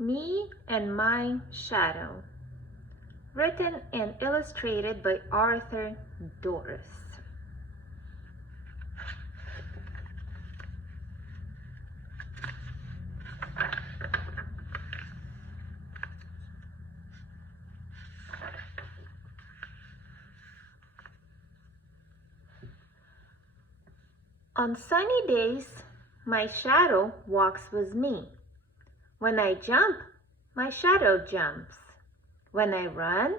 Me and My Shadow, written and illustrated by Arthur Dorris. On sunny days, my shadow walks with me. When I jump, my shadow jumps. When I run,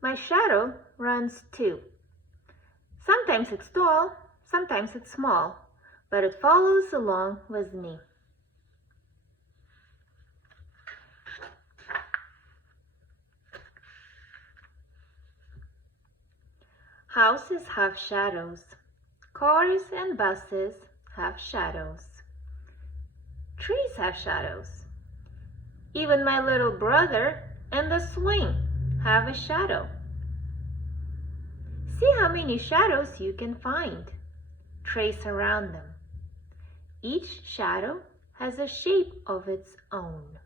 my shadow runs too. Sometimes it's tall, sometimes it's small, but it follows along with me. Houses have shadows. Cars and buses have shadows. Trees have shadows. Even my little brother and the swing have a shadow. See how many shadows you can find. Trace around them. Each shadow has a shape of its own.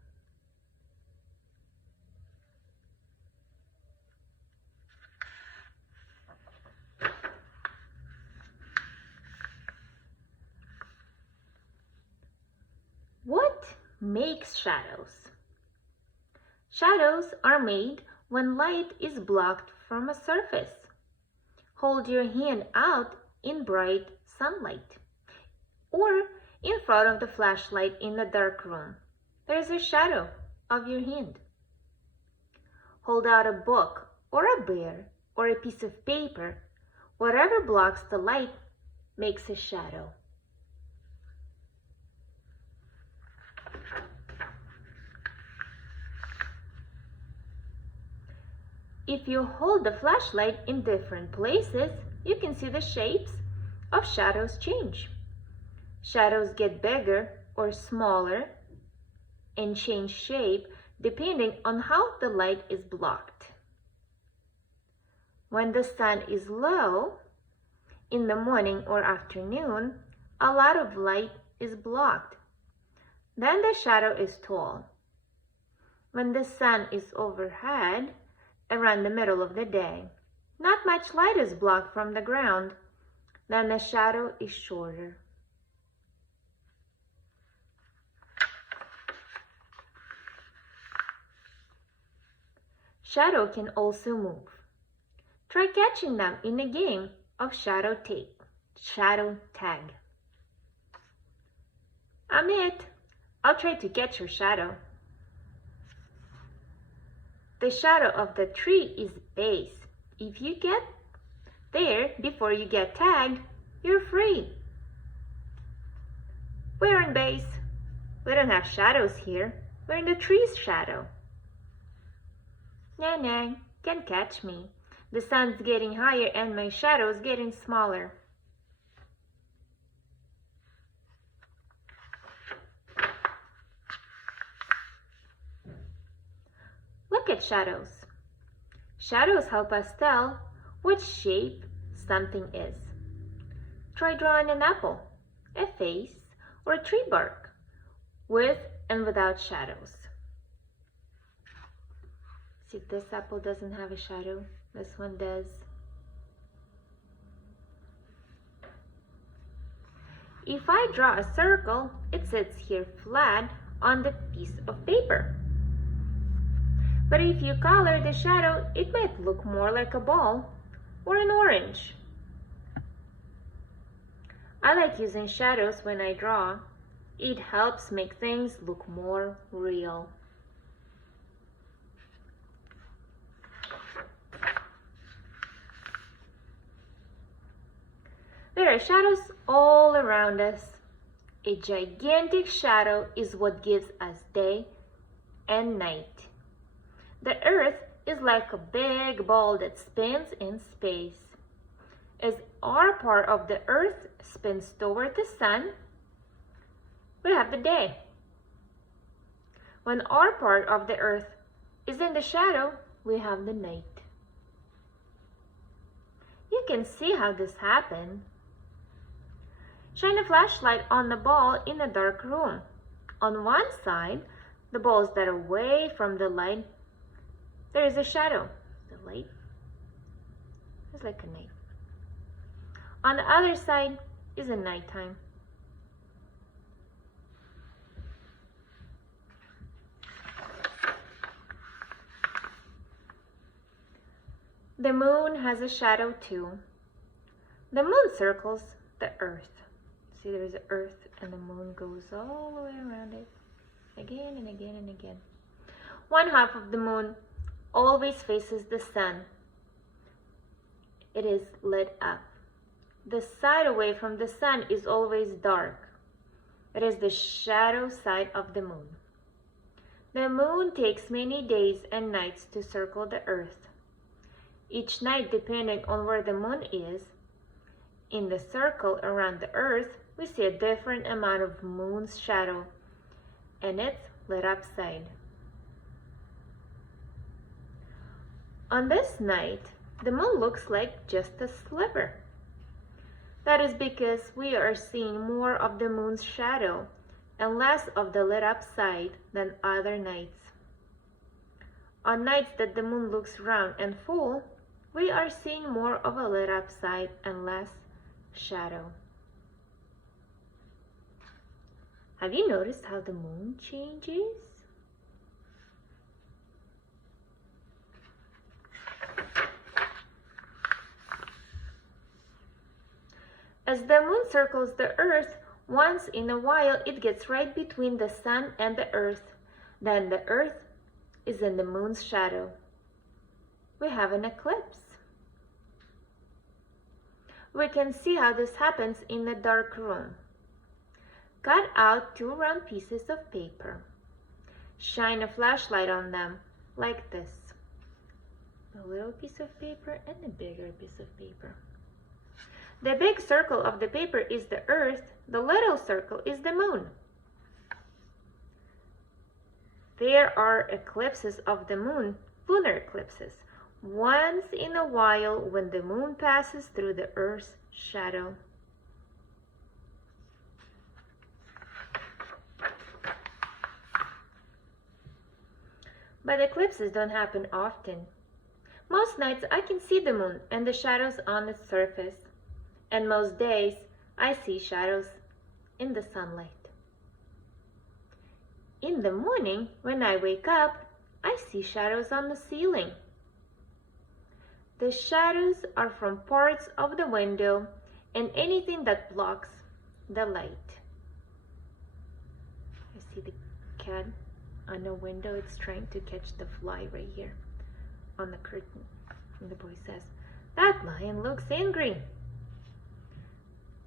What makes shadows? Shadows are made when light is blocked from a surface. Hold your hand out in bright sunlight or in front of the flashlight in a dark room. There is a shadow of your hand. Hold out a book or a bear or a piece of paper. Whatever blocks the light makes a shadow. If you hold the flashlight in different places, you can see the shapes of shadows change. Shadows get bigger or smaller and change shape depending on how the light is blocked. When the sun is low, in the morning or afternoon, a lot of light is blocked. Then the shadow is tall. When the sun is overhead, around the middle of the day, not much light is blocked from the ground. Then the shadow is shorter. Shadow can also move. Try catching them in a game of shadow tag. I'm it. I'll try to catch your shadow. The shadow of the tree is base. If you get there before you get tagged, you're free. We're in base. We don't have shadows here. We're in the tree's shadow. Nah, can't catch me. The sun's getting higher and my shadow's getting smaller. Look at shadows. Shadows help us tell what shape something is. Try drawing an apple, a face, or a tree bark, with and without shadows. See, this apple doesn't have a shadow. This one does. If I draw a circle, it sits here flat on the piece of paper. But if you color the shadow, it might look more like a ball or an orange. I like using shadows when I draw. It helps make things look more real. There are shadows all around us. A gigantic shadow is what gives us day and night. The Earth is like a big ball that spins in space. As our part of the Earth spins toward the sun, we have the day. When our part of the Earth is in the shadow, we have the night. You can see how this happened. Shine a flashlight on the ball in a dark room. On one side, the balls that are away from the light, there is a shadow. The light is like a knife. On the other side is a nighttime. The moon has a shadow too. The moon circles the earth. See, there's the earth and the moon goes all the way around it, again and again and again. One half of the moon always faces the sun. It is lit up. The side away from the sun is always dark. It is the shadow side of the moon. The moon takes many days and nights to circle the earth. Each night, depending on where the moon is, in the circle around the earth, we see a different amount of moon's shadow and its lit up side. On this night, the moon looks like just a sliver. That is because we are seeing more of the moon's shadow and less of the lit up side than other nights. On nights that the moon looks round and full, we are seeing more of a lit up side and less shadow. Have you noticed how the moon changes? As the moon circles the earth, once in a while it gets right between the sun and the earth. Then the earth is in the moon's shadow. We have an eclipse. We can see how this happens in a dark room. Cut out 2 round pieces of paper. Shine a flashlight on them like this. A little piece of paper and a bigger piece of paper. The big circle of the paper is the earth. The little circle is the moon. There are eclipses of the moon, lunar eclipses, once in a while when the moon passes through the earth's shadow. But eclipses don't happen often. Most nights I can see the moon and the shadows on its surface. And most days I see shadows in the sunlight. In the morning, when I wake up, I see shadows on the ceiling. The shadows are from parts of the window and anything that blocks the light. I see the cat on the window. It's trying to catch the fly right here on the curtain. And the boy says, "That lion looks angry."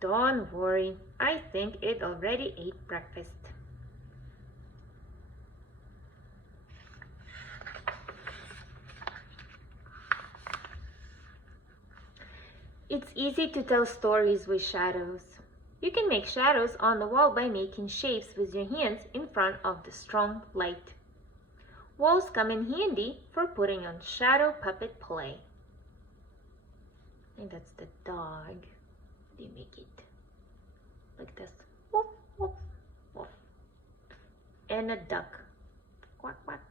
Don't worry, I think it already ate breakfast. It's easy to tell stories with shadows. You can make shadows on the wall by making shapes with your hands in front of the strong light. Walls come in handy for putting on shadow puppet play. And that's the dog. You make it like this, woof, woof, woof, and a duck, quack, quack.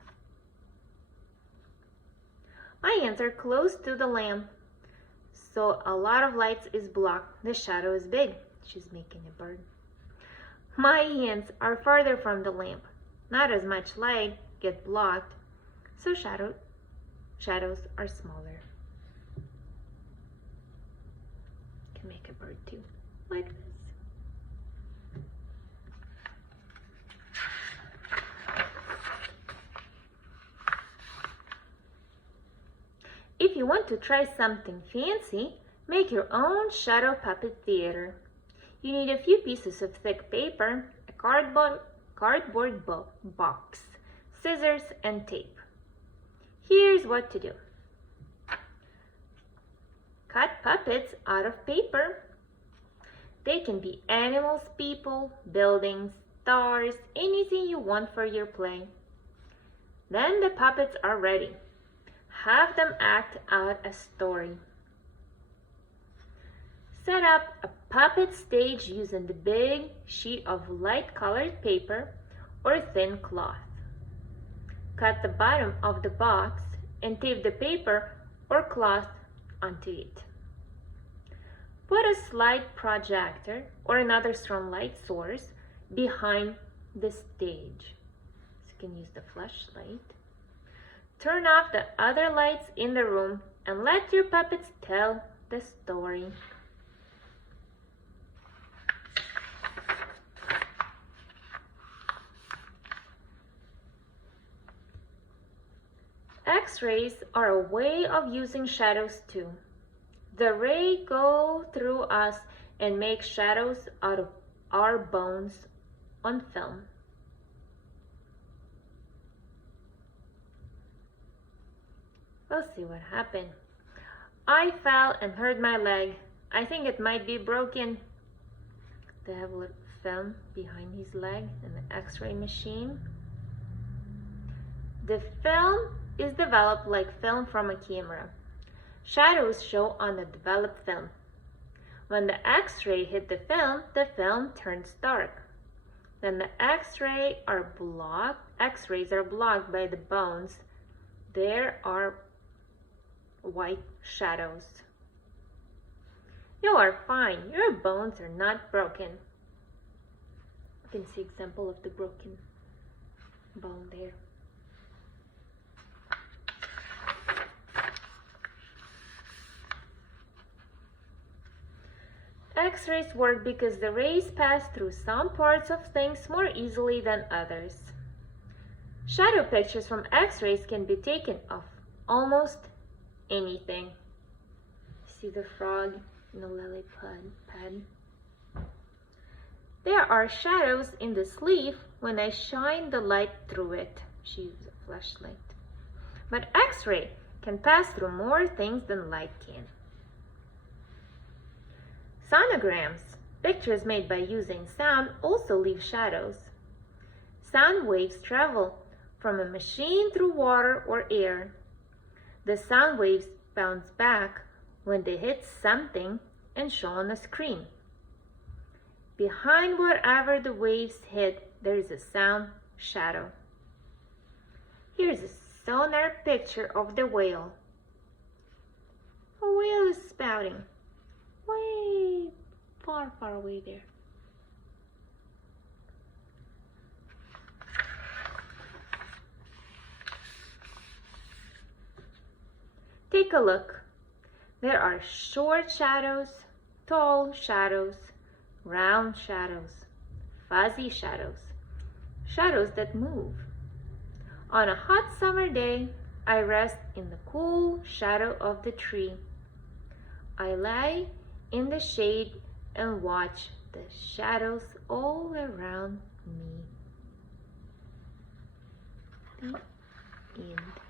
My hands are close to the lamp, so a lot of light is blocked. The shadow is big. She's making a bird. My hands are farther from the lamp. Not as much light get blocked, so shadows are smaller. Make a bird too, like this. If you want to try something fancy, make your own shadow puppet theater. You need a few pieces of thick paper, a cardboard box, scissors, and tape. Here's what to do. Cut puppets out of paper. They can be animals, people, buildings, stars, anything you want for your play. Then the puppets are ready. Have them act out a story. Set up a puppet stage using the big sheet of light-colored paper or thin cloth. cut the bottom of the box and tape the paper or cloth onto it. Put a slide projector or another strong light source behind the stage. So you can use the flashlight. Turn off the other lights in the room and let your puppets tell the story. X-rays are a way of using shadows too. The rays go through us and make shadows out of our bones on film. We'll see what happened. I fell and hurt my leg. I think it might be broken. They have a little film behind his leg and the X-ray machine. The film is developed like film from a camera. Shadows show on the developed film. When the X-ray hit the film turns dark. Then the X-rays are blocked by the bones. There are white shadows. You are fine. Your bones are not broken. You can see example of the broken bone there. X-rays work because the rays pass through some parts of things more easily than others. Shadow pictures from X-rays can be taken of almost anything. See the frog in the lily pad? There are shadows in this leaf when I shine the light through it. She uses a flashlight. But X-ray can pass through more things than light can. Sonograms, pictures made by using sound, also leave shadows. Sound waves travel from a machine through water or air. The sound waves bounce back when they hit something and show on the screen. Behind whatever the waves hit, there is a sound shadow. Here's a sonar picture of the whale. A whale is spouting way far away there. Take a look. There are short shadows, tall shadows, round shadows, fuzzy shadows, shadows that move. On a hot summer day, I rest in the cool shadow of the tree. I lie in the shade and watch the shadows all around me. The end.